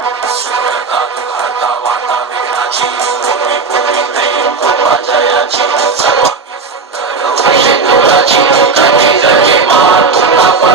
सुरता हरता वार्ता विघ्नाची पूर्वी पूर्वी प्रेम कृपा जयाची सर्वांगी सुंदर वर्षे देवळाची गती जय माळ